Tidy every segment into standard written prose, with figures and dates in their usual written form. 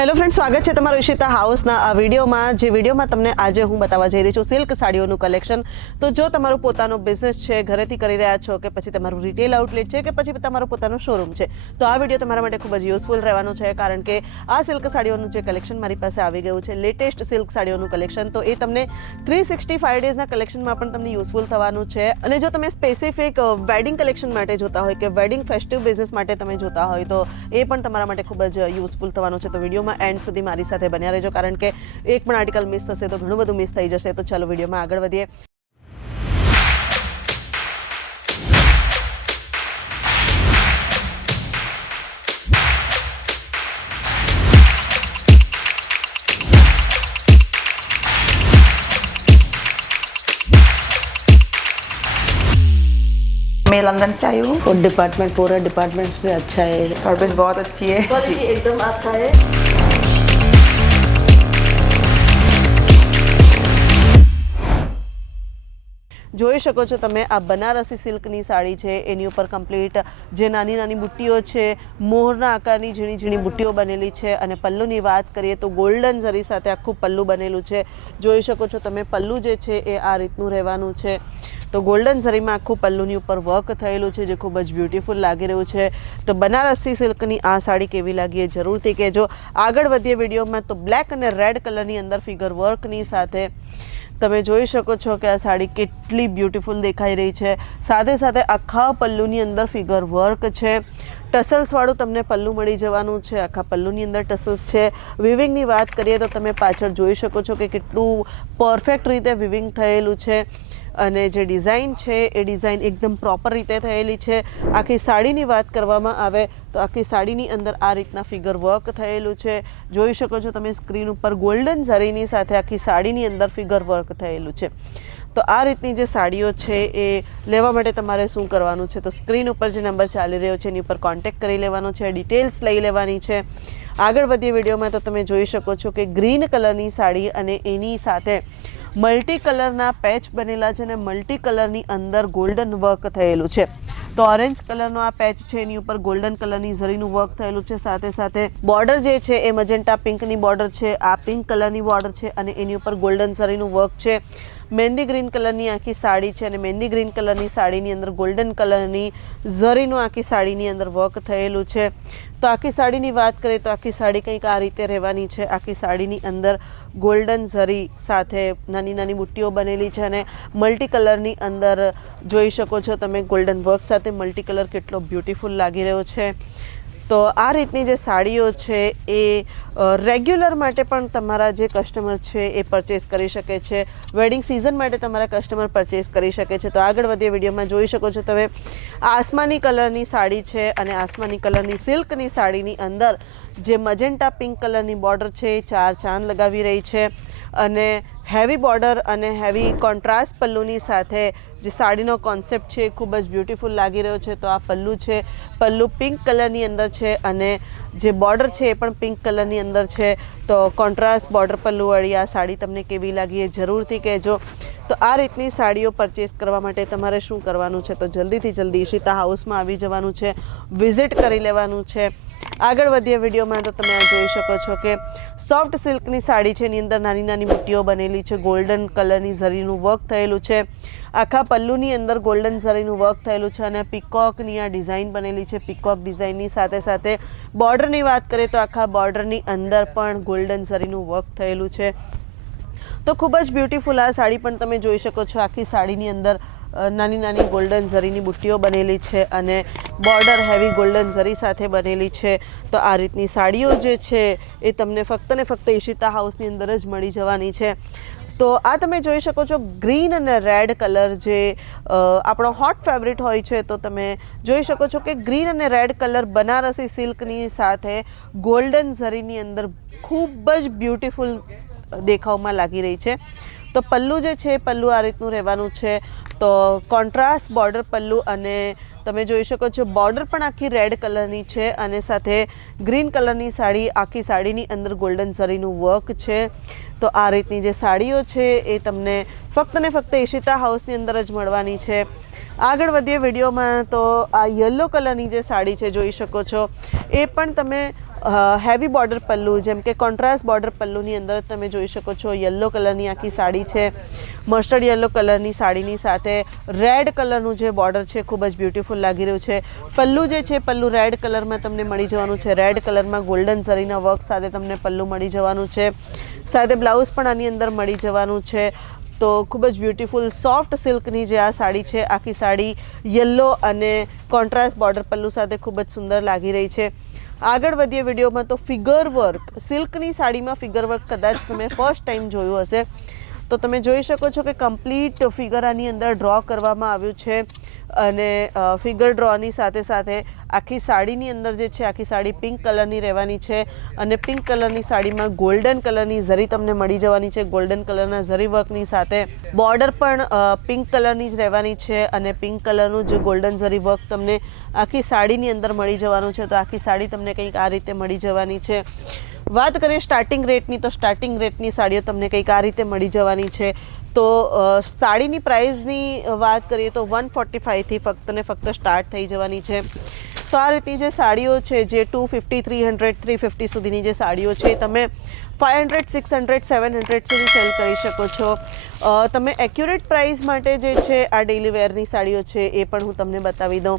Hello friend, સ્વાગત છે તમારું ઈશિતા હાઉસના આ વિડીયોમાં તમને આજે હું બતાવવા જઈ રહી છું સિલ્ક સાડીઓનું કલેક્શન। તો જો તમારું પોતાનું બિઝનેસ છે, ઘરેથી કરી રહ્યા છો કે પછી તમારું રિટેલ આઉટલેટ છે કે પછી તમારું પોતાનું શોરૂમ છે, તો આ વિડીયો તમારા માટે ખૂબ જ યુઝફુલ રહેવાનો છે, કારણ કે આ સિલ્ક સાડીઓનું જે કલેક્શન મારી પાસે આવી ગયું છે, લેટેસ્ટ સિલ્ક સાડીઓનું કલેક્શન, તો એ તમને 365 ડેઝના કલેક્શનમાં પણ તમને યુઝફુલ થવાનું છે। અને જો તમે સ્પેસિફિક વેડિંગ કલેક્શન માટે જોતા હોય કે વેડિંગ ફેસ્ટિવ બિઝનેસ માટે તમે જોતા હોય તો એ પણ તમારા માટે ખૂબ જ યુઝફુલ થવાનું છે। તો વિડીયોમાં એન્ડ સુધી મારી સાથે બન્યા રહેજો, કારણ કે એક પણ આર્ટિકલ મિસ થશે તો ઘણું બધું મિસ થઈ જશે। તો ચાલો વિડીયોમાં આગળ વધીએ। मैं लंदन से आई हूँ और डिपार्टमेंट पूरा डिपार्टमेंट्स भी अच्छा है, सर्विस बहुत अच्छी है क्वालिटी एकदम अच्छा है। જોઈ શકો છો તમે આ બનારસી સિલ્કની સાડી છે, એની ઉપર કમ્પ્લીટ જે નાની નાની બુટ્ટીઓ છે, મોરના આકારની ઝીણી ઝીણી બુટ્ટીઓ બનેલી છે। અને પલ્લુની વાત કરીએ તો ગોલ્ડન ઝરી સાથે આખું પલ્લું બનેલું છે। જોઈ શકો છો તમે પલ્લું જે છે એ આ રીતનું રહેવાનું છે। તો ગોલ્ડન ઝરીમાં આખું પલ્લુની ઉપર વર્ક થયેલું છે, જે ખૂબ જ બ્યુટીફુલ લાગી રહ્યું છે। તો બનારસી સિલ્કની આ સાડી કેવી લાગી એ જરૂરથી કહેજો। આગળ વધીએ વિડીયોમાં તો બ્લેક અને રેડ કલરની અંદર ફિગર વર્કની સાથે તમે જોઈ શકો છો કે આ સાડી કેટલી બ્યુટીફુલ દેખાઈ રહી છે। સાથે સાથે આખા પલ્લુની અંદર ફિગર વર્ક છે, ટસલ્સવાળું તમને પલ્લું મળી જવાનું છે, આખા પલ્લુની અંદર ટસલ્સ છે। વિવિંગની વાત કરીએ તો તમે પાછળ જોઈ શકો છો કે કેટલું પરફેક્ટ રીતે વિવિંગ થયેલું છે, અને જે ડિઝાઇન છે એ ડિઝાઇન એકદમ પ્રોપર રીતે થયેલી છે। આખી સાડીની વાત કરવામાં આવે તો આખી સાડીની અંદર આ રીતના ફિગર વર્ક થયેલું છે। જોઈ શકો છો તમે સ્ક્રીન ઉપર ગોલ્ડન ઝરીની સાથે આખી સાડીની અંદર ફિગર વર્ક થયેલું છે। તો આ રીતની જે સાડીઓ છે એ લેવા માટે તમારે શું કરવાનું છે, તો સ્ક્રીન ઉપર જે નંબર ચાલી રહ્યો છે એની ઉપર કોન્ટેક્ટ કરી લેવાનો છે, ડિટેલ્સ લઈ લેવાની છે। આગળ વધીએ વિડીયોમાં તો તમે જોઈ શકો છો કે ગ્રીન કલરની સાડી અને એની સાથે મલ્ટી કલરના પેચ બનેલા છે, અને મલ્ટી કલરની અંદર ગોલ્ડન વર્ક થયેલું છે। તો ઓરેન્જ કલરનો આ પેચ છે, એની ઉપર ગોલ્ડન કલરની ઝરીનું વર્ક થયેલું છે। સાથે સાથે બોર્ડર જે છે એ મજેન્ટા પિંકની બોર્ડર છે, આ પિંક કલરની બોર્ડર છે, અને એની ઉપર ગોલ્ડન ઝરીનું વર્ક છે। મહેંદી ગ્રીન કલરની આખી સાડી છે, અને મહેંદી ગ્રીન કલરની સાડીની અંદર ગોલ્ડન કલરની ઝરીનું આખી સાડીની અંદર વર્ક થયેલું છે। તો આખી સાડીની વાત કરીએ તો આખી સાડી કંઈક આ રીતે રહેવાની છે। આખી સાડીની અંદર ગોલ્ડન ઝરી સાથે નાની નાની બુટ્ટીઓ બનેલી છે, અને મલ્ટી કલરની અંદર જોઈ શકો છો તમે ગોલ્ડન વર્ક સાથે મલ્ટી કલર કેટલો બ્યુટીફુલ લાગી રહ્યો છે। તો આ રીતની જે સાડીઓ છે એ રેગ્યુલર માટે પણ તમારા જે કસ્ટમર છે એ પરચેસ કરી શકે છે, વેડિંગ સિઝન માટે તમારા કસ્ટમર પરચેસ કરી શકે છે। તો આગળ વધીએ વિડીયોમાં જોઈ શકો છો તમે આસમાની કલરની સાડી છે, અને આસમાની કલરની સિલ્કની સાડીની અંદર જે મજેન્ટા પિંક કલરની બોર્ડર છે એ 4 ચાંદ લગાવી રહી છે, અને હેવી બોર્ડર અને હેવી કોન્ટ્રાસ્ટ પલ્લુની સાથે જે સાડીનો કોન્સેપ્ટ છે એ ખૂબ જ બ્યુટીફુલ લાગી રહ્યો છે। તો આ પલ્લું છે, પલ્લું પિંક કલરની અંદર છે, અને જે બોર્ડર છે એ પણ પિંક કલરની અંદર છે। તો કોન્ટ્રાસ્ટ બોર્ડર પલ્લુવાળી આ સાડી તમને કેવી લાગી એ જરૂરથી કહેજો। તો આ રીતની સાડીઓ પરચેસ કરવા માટે તમારે શું કરવાનું છે, તો જલ્દીથી જલ્દી ઈશિતા હાઉસમાં આવી જવાનું છે, વિઝિટ કરી લેવાનું છે। આગળ વધીએ વિડીયોમાં તો તમે આ જોઈ શકો છો કે સોફ્ટ સિલ્કની સાડી છે, એની અંદર નાની નાની બુટ્ટીઓ બનેલી છે, ગોલ્ડન કલરની ઝરીનું વર્ક થયેલું છે, આખા પલ્લુની અંદર ગોલ્ડન ઝરીનું વર્ક થયેલું છે, અને પીકોકની આ ડિઝાઇન બનેલી છે। પીકોક ડિઝાઇનની સાથે સાથે બોર્ડરની વાત કરીએ તો આખા બોર્ડરની અંદર પણ ગોલ્ડન ઝરીનું વર્ક થયેલું છે। તો ખૂબ જ બ્યુટીફુલ આ સાડી પણ તમે જોઈ શકો છો। આખી સાડીની અંદર નાની નાની ગોલ્ડન ઝરીની બુટ્ટીઓ બનેલી છે, અને બોર્ડર હેવી ગોલ્ડન ઝરી સાથે બનેલી છે। તો આ રીતની સાડીઓ જે છે એ તમને ફક્ત ને ફક્ત ઈશિતા હાઉસની અંદર જ મળી જવાની છે। તો આ તમે જોઈ શકો છો ગ્રીન અને રેડ કલર જે આપણો હોટ ફેવરિટ હોય છે, તો તમે જોઈ શકો છો કે ગ્રીન અને રેડ કલર બનારસી સિલ્કની સાથે ગોલ્ડન ઝરીની અંદર ખૂબ જ બ્યુટીફુલ દેખાવમાં લાગી રહી છે। તો પલ્લું જે છે પલ્લું આ રીતનું રહેવાનું છે। તો કોન્ટ્રાસ્ટ બોર્ડર પલ્લું, અને તમે જોઈ શકો છો બોર્ડર પણ આખી રેડ કલરની છે, અને સાથે ગ્રીન કલરની સાડી આખી સાડીની અંદર ગોલ્ડન ઝરીનું વર્ક છે। તો આ રીતની જે સાડીઓ છે એ તમને ફક્ત ને ફક્ત ઈશિતા હાઉસની અંદર જ મળવાની છે। આગળ વધીએ વિડીયોમાં તો આ યલો કલરની જે સાડી છે જોઈ શકો છો, એ પણ તમે હેવી બોર્ડર પલ્લું, જેમ કે કોન્ટ્રાસ્ટ બોર્ડર પલ્લુની અંદર તમે જોઈ શકો છો યલો કલરની આખી સાડી છે. મસ્ટર્ડ યલો કલરની સાડીની સાથે રેડ કલરનું જે બોર્ડર છે ખૂબ જ બ્યુટીફુલ લાગી રહ્યું છે. પલ્લું જે છે પલ્લું રેડ કલરમાં તમને મળી જવાનું છે. રેડ કલરમાં ગોલ્ડન ઝરીના વર્ક સાથે તમને પલ્લું મળી જવાનું છે. સાથે બ્લાઉઝ પણ આની અંદર મળી જવાનું છે. તો ખૂબ જ બ્યુટીફુલ સોફ્ટ સિલ્કની જે આ સાડી છે, આખી સાડી યલો અને કોન્ટ્રાસ્ટ બોર્ડર પલ્લું સાથે ખૂબ જ સુંદર લાગી રહી છે. આગળ વધીએ વિડીયોમાં તો ફિગર વર્ક, સિલ્કની સાડીમાં ફિગર વર્ક કદાચ તમે ફર્સ્ટ ટાઈમ જોયું હશે. તો તમે જોઈ શકો છો કે કમ્પ્લીટ ફિગર આની અંદર ડ્રો કરવામાં આવ્યું છે અને ફિગર ડ્રોની સાથે સાથે આખી સાડીની અંદર જે છે આખી સાડી પિંક કલરની રહેવાની છે અને પિંક કલરની સાડીમાં ગોલ્ડન કલરની ઝરી તમને મળી જવાની છે. ગોલ્ડન કલરના ઝરી વર્કની સાથે બોર્ડર પણ પિંક કલરની જ રહેવાની છે અને પિંક કલરનું જે ગોલ્ડન ઝરી વર્ક તમને આખી સાડીની અંદર મળી જવાનું છે. તો આખી સાડી તમને કંઈક આ રીતે મળી જવાની છે. વાત કરીએ સ્ટાર્ટિંગ રેટની, તો સ્ટાર્ટિંગ રેટની સાડીઓ તમને કંઈક આ રીતે મળી જવાની છે. તો સાડીની પ્રાઇસની વાત કરીએ તો 145થી ફક્ત ને ફક્ત સ્ટાર્ટ થઈ જવાની છે. તો આ રીતની જે સાડીઓ છે જે 250, 300, 350 સુધીની જે સાડીઓ છે તમે 500, 600, 700 સુધી સેલ કરી શકો છો. તમે એક્યુરેટ પ્રાઇસ માટે જે છે આ ડેઇલી વેરની સાડીઓ છે એ પણ હું તમને બતાવી દઉં.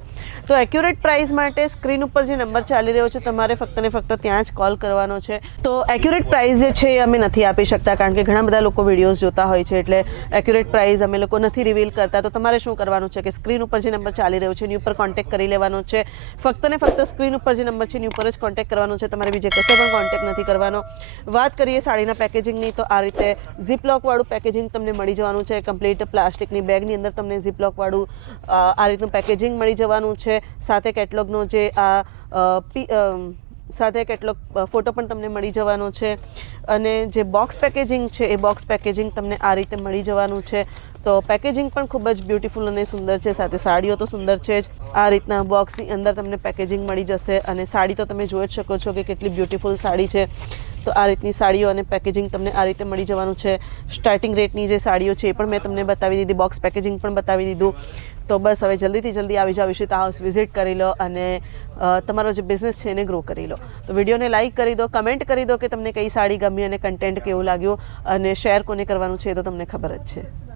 તો એક્યુરેટ પ્રાઇસ માટે સ્ક્રીન ઉપર જે નંબર ચાલી રહ્યો છે તમારે ફક્ત ને ફક્ત ત્યાં જ કોલ કરવાનો છે. તો એક્યુરેટ પ્રાઇસ જે છે એ અમે નથી આપી શકતા કારણ કે ઘણા બધા લોકો વિડીયોઝ જોતા હોય છે, એટલે એક્યુરેટ પ્રાઇસ અમે લોકો નથી રિવીલ કરતા. તો તમારે શું કરવાનું છે કે સ્ક્રીન ઉપર જે નંબર ચાલી રહ્યો છે એની ઉપર કોન્ટેક્ટ કરી લેવાનો છે. ફક્ત ને ફક્ત સ્ક્રીન ઉપર જે નંબર છે એની ઉપર જ કોન્ટેક્ટ કરવાનો છે. તમારે બીજે કશે પણ કોન્ટેક્ટ નથી કરવાનો. વાત કરીએ સાડીના પેકેજિંગની, તો આ રીતે ઝીપ લોકવાળું પેકેજિંગ તમને મળી જવાનું છે. કમ્પ્લીટ પ્લાસ્ટિકની બેગની અંદર તમને ઝીપ લોકવાળું આ રીતનું પેકેજિંગ મળી જવાનું છે. સાથે કેટલોગનો જે સાથે કેટલોગ ફોટો પણ તમને મળી જવાનો છે અને જે બોક્સ પેકેજિંગ છે એ બોક્સ પેકેજિંગ તમને આ રીતે મળી જવાનું છે. તો પેકેજિંગ પણ ખૂબ જ બ્યુટીફુલ અને સુંદર છે. સાથે સાડીઓ તો સુંદર છે જ. આ રીતના બોક્સની અંદર તમને પેકેજિંગ મળી જશે અને સાડી તો તમે જોઈ જ શકો છો કે કેટલી બ્યુટીફુલ સાડી છે. તો આ રીતની સાડીઓ અને પેકેજિંગ તમને આ રીતે મળી જવાનું છે. સ્ટાર્ટિંગ રેટની જે સાડીઓ છે એ પણ મેં તમને બતાવી દીધી, બોક્સ પેકેજિંગ પણ બતાવી દીધું. તો બસ હવે જલ્દીથી જલ્દી આવી જાઓ, વિશિતા હાઉસ વિઝિટ કરી લો અને તમારો જે બિઝનેસ છે એને ગ્રો કરી લો. તો વિડીયોને લાઇક કરી દો, કમેન્ટ કરી દો કે તમને કઈ સાડી ગમી અને કન્ટેન્ટ કેવું લાગ્યું અને શેર કોને કરવાનું છે એ તો તમને ખબર જ છે.